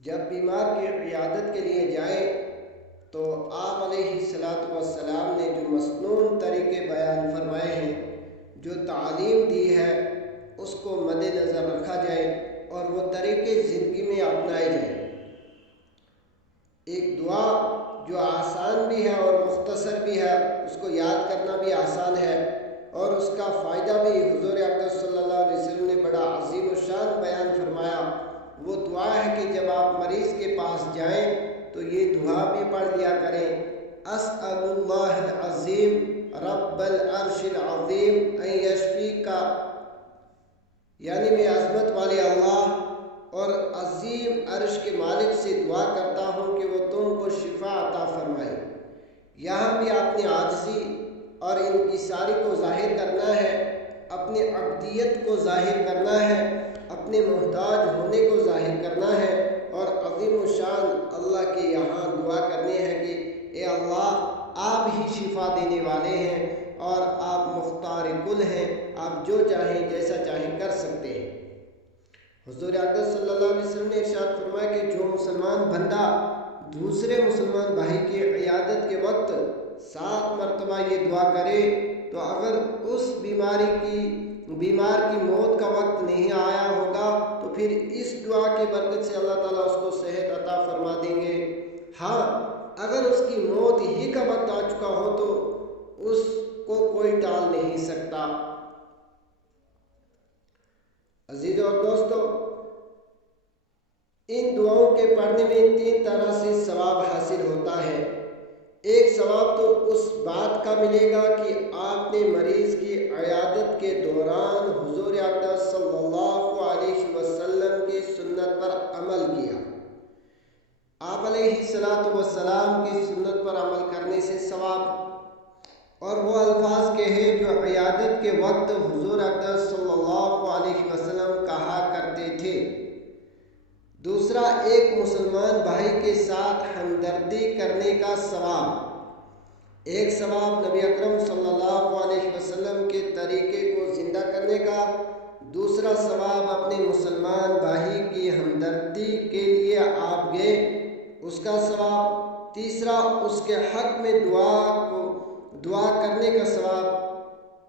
جب بیمار کی عیادت کے لیے جائیں تو آپ علیہ الصلاۃ والسلام نے جو مسنون طریقے بیان فرمائے ہیں، جو تعلیم دی ہے، اس کو مد نظر رکھا جائے اور وہ طریقے زندگی میں اپنائے جائیں۔ ایک دعا جو آسان بھی ہے اور مختصر بھی ہے، اس کو یاد کرنا بھی آسان ہے اور اس کا فائدہ بھی حضور اقدس صلی اللہ علیہ وسلم نے بڑا عظیم الشان بیان فرمایا۔ وہ دعا ہے کہ جب آپ مریض کے پاس جائیں تو یہ دعا بھی پڑھ لیا کریں، اسأل اللہ العظیم رب العرش العظیم ان یشفیکا، یعنی میں عظمت والے اللہ اور عظیم عرش کے مالک سے دعا کرتا ہوں کہ وہ تم کو شفا عطا فرمائے۔ یہاں بھی اپنی عاجزی اور انکساری کو ظاہر کرنا ہے، اپنی عبدیت کو ظاہر کرنا ہے، اپنے محتاج ہونے کو ظاہر کرنا ہے اور عظیم الشان اللہ کے یہاں دعا کرنی ہے کہ اے اللہ، آپ ہی شفا دینے والے ہیں اور آپ مختار کل ہیں، آپ جو چاہیں جیسا چاہیں کر سکتے ہیں۔ حضور اقدس صلی اللہ علیہ وسلم نے ارشاد فرمایا کہ جو مسلمان بندہ دوسرے مسلمان بھائی کی عیادت کے وقت 7 مرتبہ یہ دعا کرے تو اگر اس بیمار کی موت کا وقت نہیں آیا ہوگا تو پھر اس دعا کی برکت سے اللہ تعالیٰ اس کو صحت عطا فرما دیں گے۔ ہاں، اگر اس کی موت ہی کا وقت آ چکا ہو تو اس کو کوئی ٹال نہیں سکتا۔ عزیزوں اور دوستو، ان دعاؤں کے پڑھنے میں 3 طرح سے ثواب حاصل ہوتا ہے۔ ایک ثواب تو اس بات کا ملے گا کہ آپ نے مریض کی عیادت کے دوران حضور اقدس صلی اللہ علیہ وسلم کی سنت پر عمل کیا۔ آپ علیہ الصلاۃ والسلام کی سنت پر عمل کرنے سے ثواب، اور وہ الفاظ کہے جو عیادت کے وقت حضور اقدس صلی اللہ علیہ وسلم کہا کرتے تھے۔ دوسرا، ایک مسلمان بھائی کے ساتھ ہمدردی کرنے کا ثواب۔ ایک ثواب نبی اکرم صلی اللہ علیہ وسلم کے طریقے کو زندہ کرنے کا، دوسرا ثواب اپنے مسلمان بھائی کی ہمدردی کے لیے آپ گئے اس کا ثواب، تیسرا اس کے حق میں دعا کرنے کا ثواب،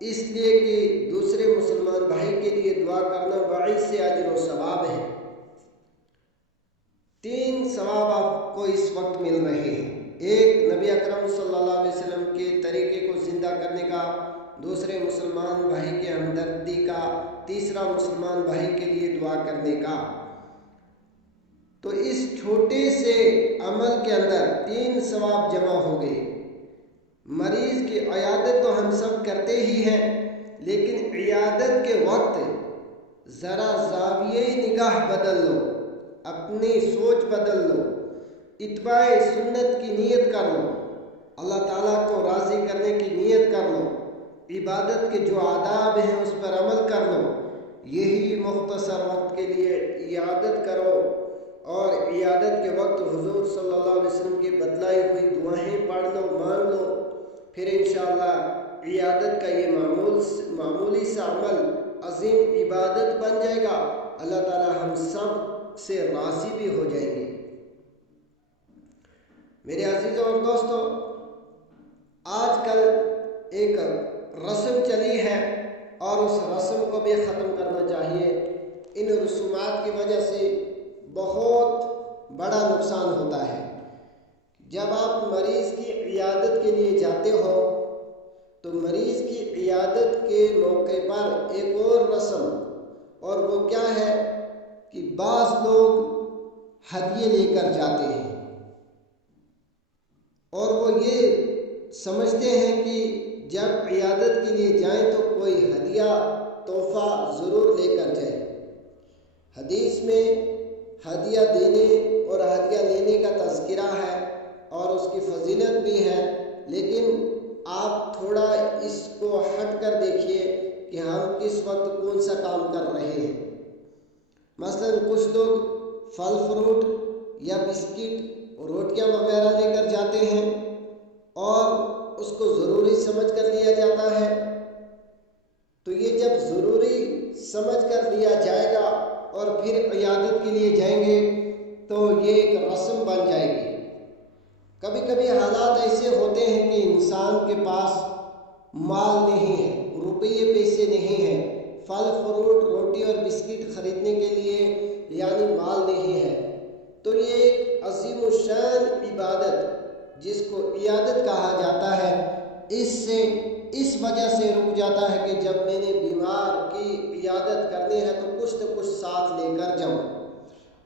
اس لیے کہ دوسرے مسلمان بھائی کے لیے دعا کرنا باعث اجر و ثواب ہے۔ 3 ثواب آپ کو اس وقت مل رہے ہیں۔ ایک، نبی اکرم صلی اللہ علیہ وسلم کے طریقے کو زندہ کرنے کا، دوسرے مسلمان بھائی کے ہمدردی کا، تیسرا مسلمان بھائی کے لیے دعا کرنے کا۔ تو اس چھوٹے سے عمل کے اندر 3 ثواب جمع ہو گئے۔ مریض کی عیادت تو ہم سب کرتے ہی ہیں، لیکن عیادت کے وقت ذرا زاویہ نگاہ بدل لو، اپنی سوچ بدل لو، اتباع سنت کی نیت کر لو، اللہ تعالیٰ کو راضی کرنے کی نیت کر لو، عبادت کے جو آداب ہیں اس پر عمل کر لو۔ یہی مختصر وقت کے لیے عیادت کرو اور عیادت کے وقت حضور صلی اللہ علیہ وسلم کی بتلائی ہوئی دعائیں پڑھ لو، مان لو، پھر انشاءاللہ عیادت کا یہ معمولی سا عمل عظیم عبادت بن جائے گا۔ اللہ تعالیٰ ہم سب سے راضی بھی ہو جائیں گے۔ میرے عزیزوں اور دوستو، آج کل ایک رسم چلی ہے اور اس رسم کو بھی ختم کرنا چاہیے۔ ان رسومات کی وجہ سے بہت بڑا نقصان ہوتا ہے۔ جب آپ مریض کی عیادت کے لیے جاتے ہو تو مریض کی عیادت کے موقع پر ایک اور رسم، اور وہ کیا ہے کہ بعض لوگ ہدیے لے کر جاتے ہیں اور وہ یہ سمجھتے ہیں کہ جب عیادت کے لیے جائیں تو کوئی ہدیہ تحفہ ضرور لے کر جائیں۔ حدیث میں ہدیہ دینے اور ہدیہ لینے کا تذکرہ ہے اور اس کی فضیلت بھی ہے، لیکن آپ تھوڑا اس کو ہٹ کر دیکھیے کہ ہم کس وقت کون سا کام کر رہے ہیں۔ مثلا کچھ لوگ پھل فروٹ یا بسکٹ، روٹیاں وغیرہ لے کر جاتے ہیں اور اس کو ضروری سمجھ کر لیا جاتا ہے۔ تو یہ جب ضروری سمجھ کر لیا جائے گا اور پھر عیادت کے لیے جائیں گے تو یہ ایک رسم بن جائے گی۔ کبھی کبھی حالات ایسے ہوتے ہیں کہ انسان کے پاس مال نہیں ہے، روپیے پیسے نہیں ہیں، پھل فروٹ روٹی اور بسکٹ خریدنے کے لیے یعنی مال نہیں ہے، تو یہ ایک عظیم الشان عبادت جس کو عیادت کہا جاتا ہے اس وجہ سے رک جاتا ہے کہ جب میں نے بیمار کی عیادت کرنی ہے تو کچھ نہ کچھ ساتھ لے کر جاؤں،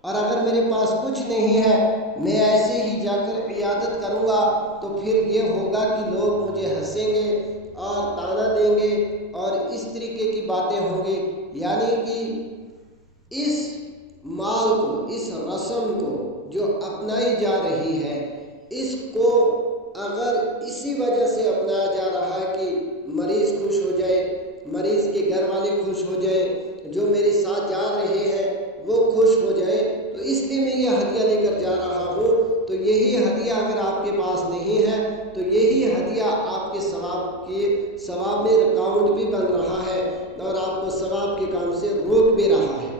اور اگر میرے پاس کچھ نہیں ہے میں ایسے ہی جا کر عیادت کروں گا تو پھر یہ ہوگا کہ لوگ مجھے ہنسیں گے اور طعنہ دیں گے اور اس طریقے کی باتیں ہوں گی، یعنی کہ اس مال کو، اس رسم کو جو اپنائی جا رہی ہے، اس کو اگر اسی وجہ سے اپنایا جا رہا ہے کہ مریض خوش ہو جائے، مریض کے گھر والے خوش ہو جائے، جو میرے ساتھ جا رہے ہیں وہ خوش ہو جائے، تو اس لیے میں یہ ہدیہ لے کر جا رہا ہوں، تو یہی ہدیہ اگر آپ کے پاس نہیں ہے تو یہی ہدیہ آپ کے ثواب میں رکاوٹ بھی بن رہا ہے اور آپ کو ثواب کے کام سے روک بھی رہا ہے۔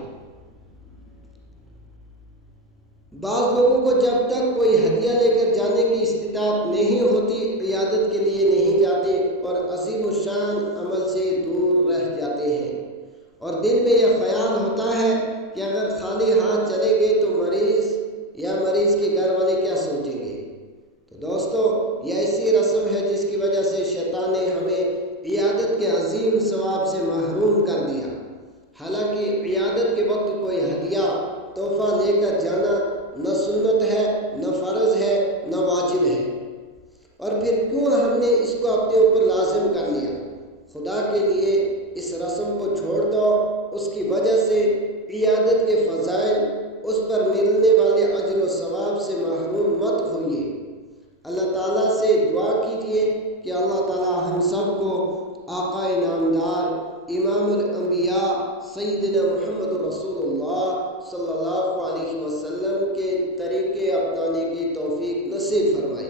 بعض لوگوں کو جب تک کوئی ہدیہ لے کر جانے کی استطاعت نہیں ہوتی عیادت کے لیے نہیں جاتے اور عظیم الشان عمل سے دور رہ جاتے ہیں، اور دل میں یہ خیال ہوتا ہے کہ اگر خالی ہاتھ چلے گئے تو مریض یا مریض کے گھر والے کیا سوچیں گے۔ تو دوستو، یہ ایسی رسم ہے جس کی وجہ سے شیطان نے ہمیں عیادت کے عظیم ثواب سے محروم کر دیا۔ حالانکہ عیادت کے وقت کوئی ہدیہ تحفہ لے کر جانا نہ سنت ہے، نہ فرض ہے، نہ واجب ہے، اور پھر کیوں ہم نے اس کو اپنے اوپر لازم کر لیا؟ خدا کے لیے اس رسم کو چھوڑ دو، اس کی وجہ سے عیادت کے فضائل، اس پر ملنے والے اجر و ثواب سے محروم مت ہوئیے۔ اللہ تعالیٰ سے دعا کیجیے کہ اللہ تعالیٰ ہم سب کو آقا نامدار امام الانبیاء سیدنا محمد رسول اللہ صلی اللہ علیہ وسلم کے طریقے اپنانے کی توفیق نصیب فرمائے۔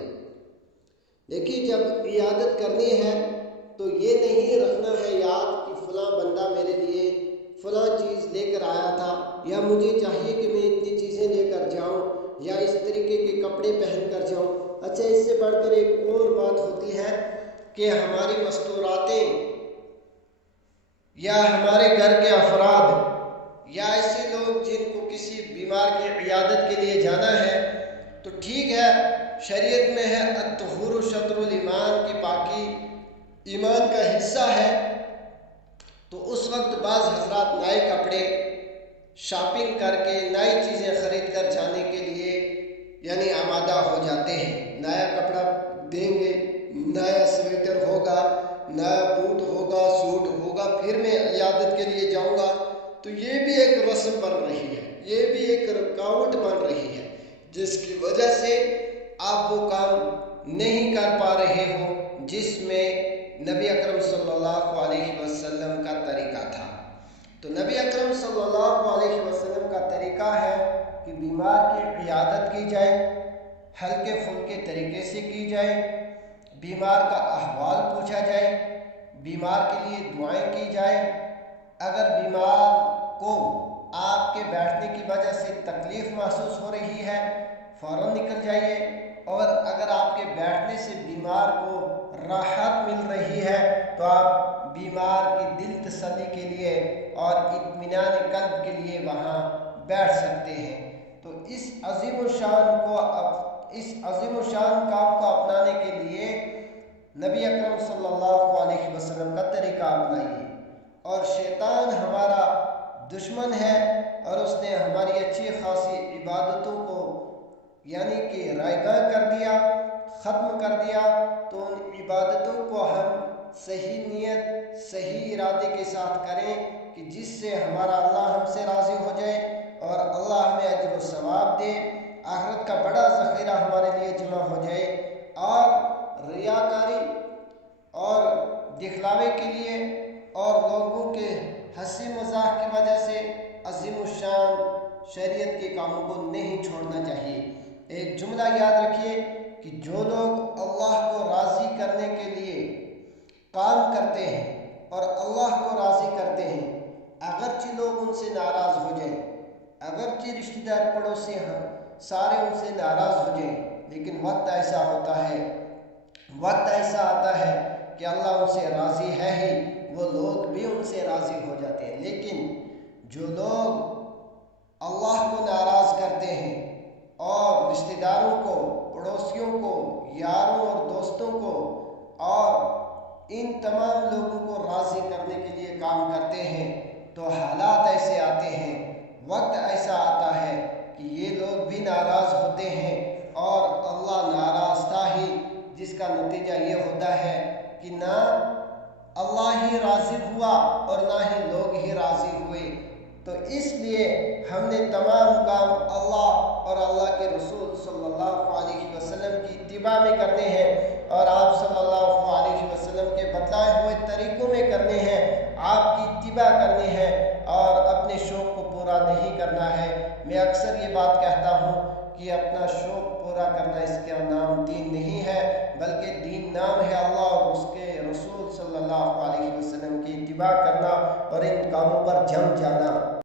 دیکھیے، جب عیادت کرنی ہے تو یہ نہیں رکھنا ہے یاد کہ فلاں بندہ میرے لیے فلاں چیز لے کر آیا تھا، یا مجھے چاہیے کہ میں اتنی چیزیں لے کر جاؤں یا اس طریقے کے کپڑے پہن کر جاؤں۔ اچھا، اس سے بڑھ کر ایک اور بات ہوتی ہے کہ ہماری مستوراتیں یا ہمارے گھر کے افراد یا ایسے لوگ جن کو کسی بیمار کی عیادت کے لیے جانا ہے، تو ٹھیک ہے، شریعت میں ہے الطہور شطر الایمان کی پاکی ایمان کا حصہ ہے، تو اس وقت بعض حضرات نئے کپڑے شاپنگ کر کے نئی چیزیں خرید کر جانے کے لیے یعنی آمادہ ہو جاتے ہیں۔ نیا کپڑا دیں گے، نیا سویٹر ہوگا، نیا بوٹ ہوگا، سوٹ ہوگا، پھر میں عیادت کے لیے جاؤں گا، تو یہ بھی ایک رسم بن رہی ہے، یہ بھی ایک رکاوٹ بن رہی ہے، جس کی وجہ سے آپ وہ کام نہیں کر پا رہے ہو جس میں نبی اکرم صلی اللہ علیہ وسلم کا طریقہ تھا۔ تو نبی اکرم صلی اللہ علیہ وسلم کا طریقہ ہے کہ بیمار کی عیادت کی جائے، ہلکے پھلکے طریقے سے کی جائے، بیمار کا احوال پوچھا جائے، بیمار کے لیے دعائیں کی جائے۔ اگر بیمار کو آپ کے بیٹھنے کی وجہ سے تکلیف محسوس ہو رہی ہے، فوراً نکل جائیے، اور اگر آپ کے بیٹھنے سے بیمار کو راحت مل رہی ہے تو آپ بیمار کی دل تسلی کے لیے اور اطمینان قلب کے لیے وہاں بیٹھ سکتے ہیں۔ تو اس عظیم الشان کام کو اپنانے کے لیے نبی اکرم صلی اللہ علیہ وسلم کا طریقہ اپنائیے۔ اور شیطان ہمارا دشمن ہے اور اس نے ہماری اچھی خاصی عبادتوں کو یعنی کہ رائگاں کر دیا، ختم کر دیا، تو ان عبادتوں کو ہم صحیح نیت، صحیح ارادے کے ساتھ کریں کہ جس سے ہمارا اللہ ہم سے راضی ہو جائے اور اللہ ہمیں اجر و ثواب دے، آخرت کا بڑا ذخیرہ ہمارے لیے جمع ہو جائے، اور ریاکاری اور دکھلاوے کے لیے اور لوگوں کے ہنسی مذاق کی وجہ سے عظیم الشان شریعت کے کاموں کو نہیں چھوڑنا چاہیے۔ ایک جملہ یاد رکھیے کہ جو لوگ اللہ کو راضی کرنے کے لیے کام کرتے ہیں اور اللہ کو راضی کرتے ہیں، اگرچہ لوگ ان سے ناراض ہو جائیں، اگرچہ رشتہ دار پڑوسی سارے ان سے ناراض ہو جائیں، لیکن وقت ایسا ہوتا ہے، وقت ایسا آتا ہے کہ اللہ ان سے راضی ہے ہی، وہ لوگ بھی ان سے راضی ہو جاتے ہیں۔ لیکن جو لوگ اللہ کو ناراض کرتے ہیں اور رشتہ داروں کو، پڑوسیوں کو، یاروں اور دوستوں کو اور ان تمام لوگوں کو راضی کرنے کے لیے کام کرتے ہیں، تو حالات ایسے آتے ہیں، وقت ایسا آتا ہے کہ یہ لوگ بھی ناراض ہوتے ہیں اور اللہ ناراض تھا ہی، جس کا نتیجہ یہ ہوتا ہے کہ نہ اللہ ہی راضی ہوا اور نہ ہی لوگ ہی راضی ہوئے۔ تو اس لیے ہم نے تمام کام اللہ اور اللہ کے رسول صلی اللہ علیہ وسلم کی اتباع میں کرنے ہیں، اور آپ صلی اللہ علیہ وسلم کے بتائے ہوئے طریقوں میں کرنے ہیں، آپ کی اتباع کرنی ہے اور اپنے شوق کو پورا نہیں کرنا ہے۔ میں اکثر یہ بات کہتا ہوں کہ اپنا شوق پورا کرنا اس کا نام دین نہیں ہے، بلکہ دین نام ہے اللہ اور اس کے رسول صلی اللہ علیہ وسلم کی اتباع کرنا اور ان کاموں پر جم جانا۔